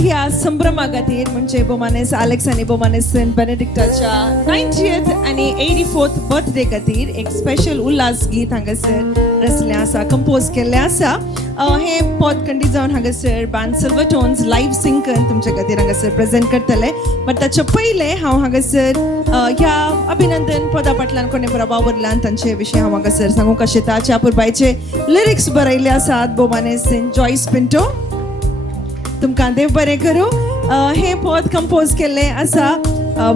ह्या संभ्रमा खातीर म्हणजे बोमानेस एलेक्स आनी बोमानेस सेंट बेनेडिक्टाच्या 90th आनी 84th बर्थडे खातीर एक स्पेशल उल्हास गीत हांगासर रचलें आसा, कंपोज केल्लें आसा. हे पद कंडी जावन हांगासर बँड सिल्वरटोन्स लायव्ह सिंग करून तुमच्या खातीर हांगासर प्रेजेंट करतले. बट ताचे पयले हांव हांगासर ह्या अभिनंदन पदा फाटल्यान कोणे बरोबर वरल्यान तांचे विशीं हांव हांगासर सांगूंक आशिता. च्या पुरबायचे लिरिक्स बरयल्ले आसात बोमानेस सेंट जॉयस पिंटो. तुमकां देव बरें करूं. हे पद कंपोज केल्लें आसा.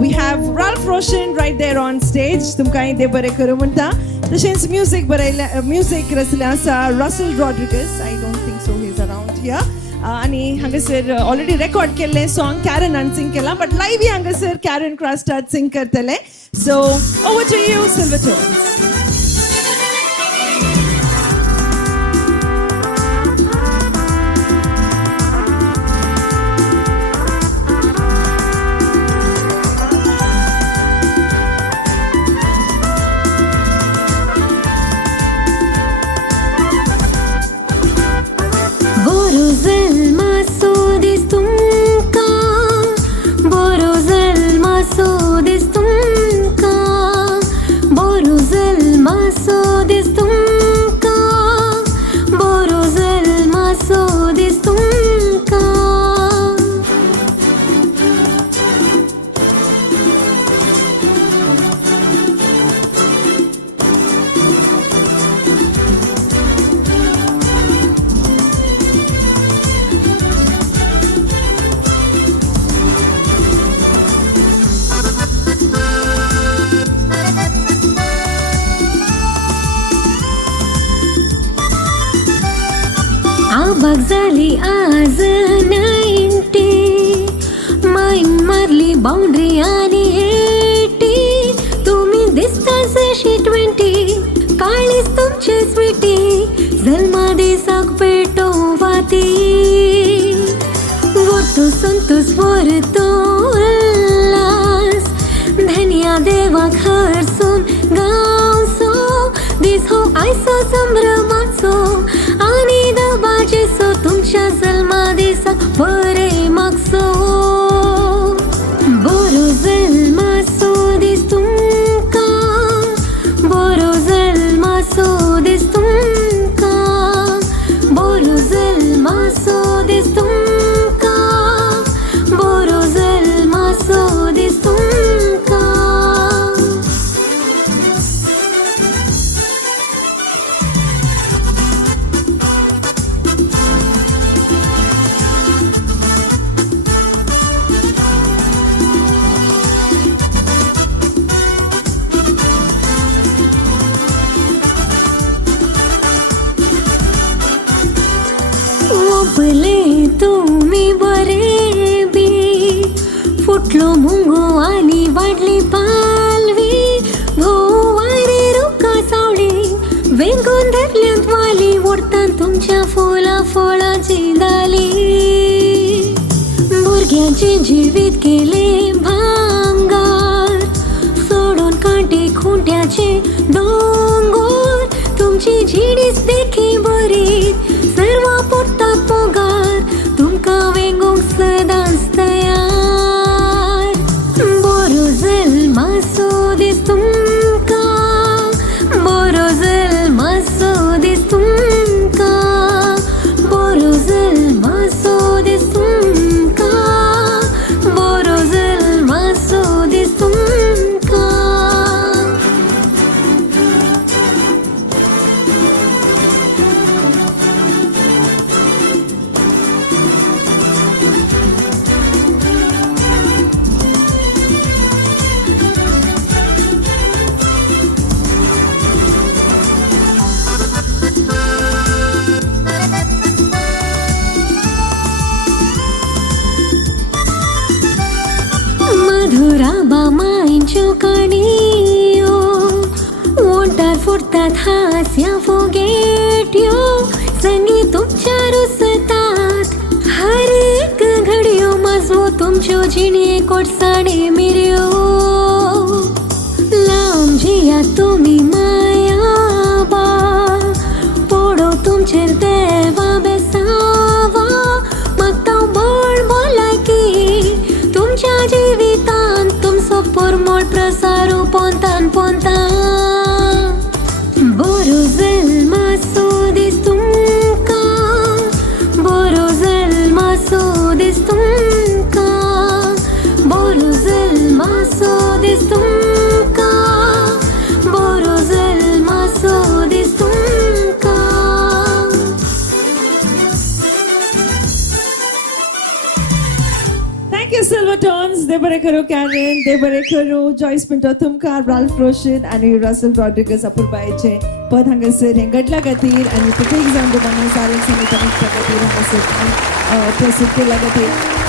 We have Ralph Roshan right there on stage. तुमकां देव बरें करूं म्हणटा. तशेंच म्युझीक रचलें आसा Russell Rodrigues. I don't think so he is around here. आनी हांगासर ऑलरेडी रेकॉर्ड केल्लें सॉंग कॅरनान सिंग केलां, बट लायव्ह हांगासर कॅरन क्रास्टात सिंग करतले. So over to you Silvertones. आबाग झाली आज 90, माईन मारली बाउंड्री आणि 80. तुम्ही दिसता जशी 20, काळीच तुमची स्वीटी, जन्मा दिसाक पेटो वाती. वरतो संतोष वरतो उल्हास, धन्या देवाक हरसून गावचो दीस हो आयचो संभ्रमाचो आणि दबाजेचो तुमच्या जल्मा दिसाक बरे मागचो. बरो जल्माचो दीस तुमकां, बरो जल्माचो दीस तुमकां, बरो जल्माचो दीस तुमकां, बरो जल्माचो दीस तुमकां. ओपले तुम्ही बरे बी, फुटलो मुंगो आणि वाढली पालवी. भोवारी रुका सावळी, वेंगून धरल्यांत वाली, ओडतान तुमच्या फुला फळाची दाली. भुरग्यांचे जिवीत केले भांगार, सोडून कांटे खुंट्याचे दोंगर. तुमची झिडीच देखी बरी, सर्व पोटात पोगार, तुमकां वेंगूंक सदांच तयार. बरो जल्माचो दीस तुमकां, बरो जल्माचो दीस तुमकां, बरो जल्माचो दीस तुमकां, बरो जल्माचो दीस तुमकां. मधुराबा माईंच्यो काणयो, ओंटार फुटतात हास्या फोगेट्यो, संगीत तुमच्या रुसतात, हर एक घडयो माजवो तुमच्यो जिणे कोटसाडे मिर्यो. लांब जिया तुमी मायाबा, पोडो तुमचेर देवा बेसावा, मागता बळ बोला तुमगे सिल्वर टॉन्स दे बरे करो कॅरन दे बरे करो जॉयस पिंटो तुमकां राल्फ रोशन आनी रसल रॉड्रिगस अपुरबायचे पद हांगासर हे गडला खातीर आनी तुका एक जावन बोमाने सारेल संगीत खातीर हांगासर प्रस्तूत केला खातीर